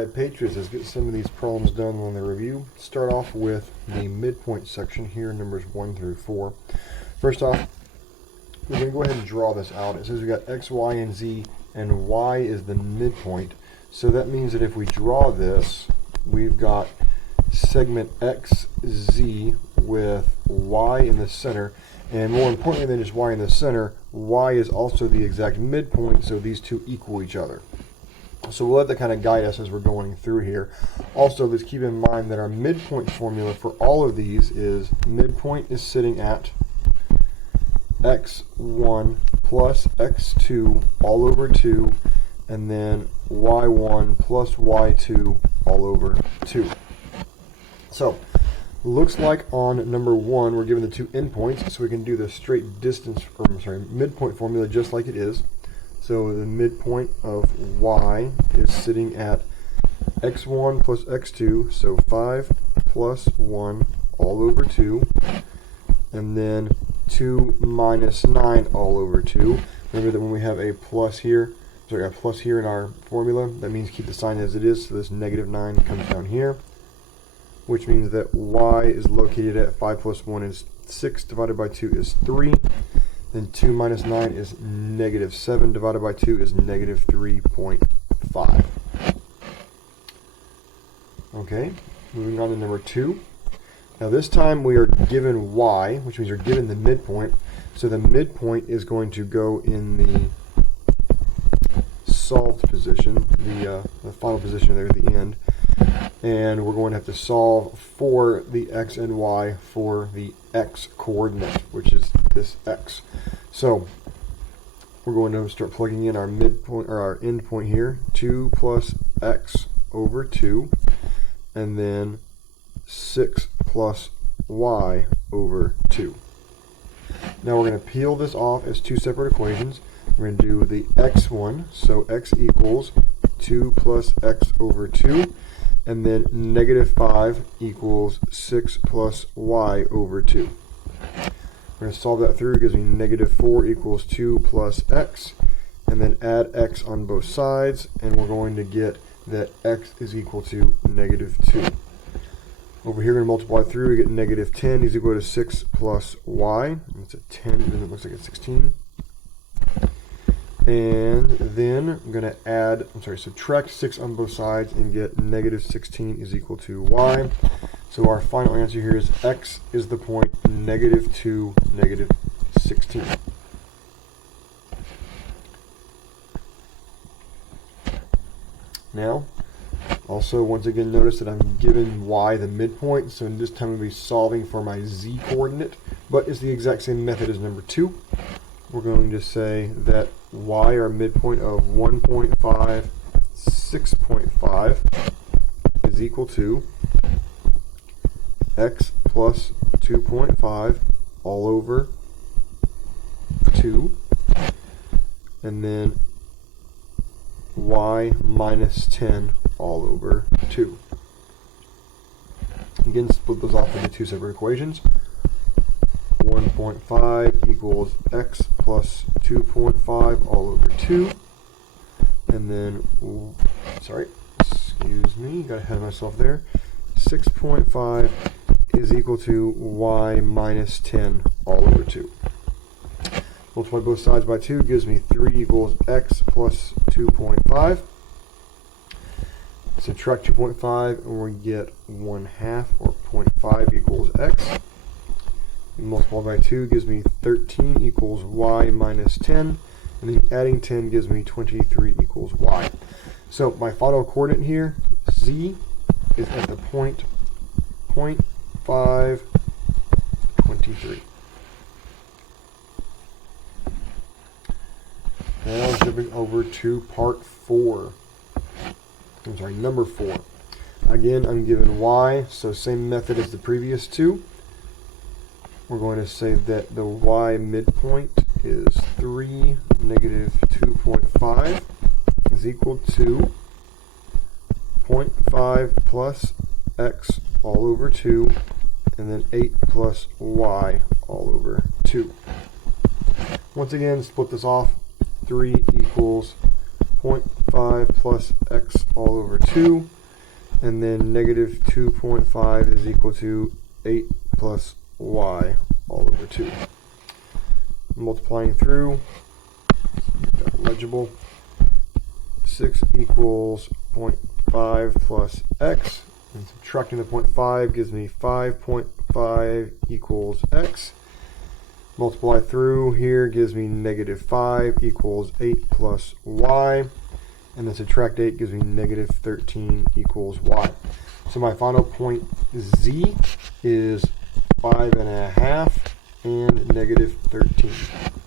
Alright, Patriots, let's get some of these problems done on the review. Start off with the midpoint section here, numbers 1 through 4. First off, we're going to go ahead and draw this out. It says we've got x, y, and z, and y is the midpoint. So that means that if we draw this, we've got segment xz with y in the center. And more importantly than just y in the center, y is also the exact midpoint, so these two equal each other. So we'll let that kind of guide us as we're going through here. Also, let's keep in mind that our midpoint formula for all of these is midpoint is sitting at x1 plus x2 all over 2, and then y1 plus y2 all over 2. So, looks like on number 1 we're given the two endpoints, so we can do the straight distance, midpoint formula just like it is. So the midpoint of y is sitting at x1 plus x2, so 5 plus 1 all over 2, and then 2 minus 9 all over 2. Remember that when we have a plus here in our formula, that means keep the sign as it is, so this negative 9 comes down here, which means that y is located at 5 plus 1 is 6, divided by 2 is 3. Then 2 minus 9 is negative 7, divided by 2 is negative 3.5. Okay, moving on to number 2. Now this time we are given y, which means we're given the midpoint. So the midpoint is going to go in the solved position, the final position there at the end. And we're going to have to solve for the x and y for the x coordinate, which is this x. So we're going to start plugging in our midpoint, or our end point here, 2 plus x over 2, and then 6 plus y over 2. Now we're going to peel this off as two separate equations. We're going to do the x one, so x equals 2 plus x over 2, and then negative 5 equals 6 plus y over 2. We're going to solve that through. It gives me negative 4 equals 2 plus x, and then add x on both sides, and we're going to get that x is equal to negative 2. Over here, we're going to multiply through. We get negative 10 is equal to 6 plus y. It's a 10, and it looks like it's 16. And then I'm going to subtract 6 on both sides and get negative 16 is equal to y. So our final answer here is x is the point negative 2, negative 16. Now, also once again notice that I'm given y the midpoint, so this time I'll be solving for my z coordinate, but it's the exact same method as number 2. We're going to say that y, our midpoint of 1.5, 6.5, is equal to x plus 2.5 all over 2, and then y minus 10 all over 2. Again, split those off into two separate equations. 1.5 equals x plus 2.5 all over 2, and then, excuse me, got ahead of myself there, 6.5 is equal to y minus 10 all over 2. Multiply both sides by 2 gives me 3 equals x plus 2.5. Subtract 2.5 and we get 1/2, or 0.5 equals x. Multiply by 2 gives me 13 equals y minus 10, and then adding 10 gives me 23 equals y. So my final coordinate here, z, is at the point 0.5, 23. Now jumping over to part 4. Number 4. Again, I'm given y, so same method as the previous two. We're going to say that the y midpoint is 3, negative 2.5 is equal to 0.5 plus x all over 2, and then 8 plus y all over 2. Once again, split this off. 3 equals 0.5 2.5 plus x all over 2. And then negative 2.5 is equal to 8 plus y all over 2. Multiplying through, make that legible. 6 equals 0.5 plus x. And subtracting the 0.5 gives me 5.5 equals x. Multiply through here gives me negative 5 equals 8 plus y. And then subtract 8 gives me negative 13 equals y. So my final point z is 5.5 and negative 13.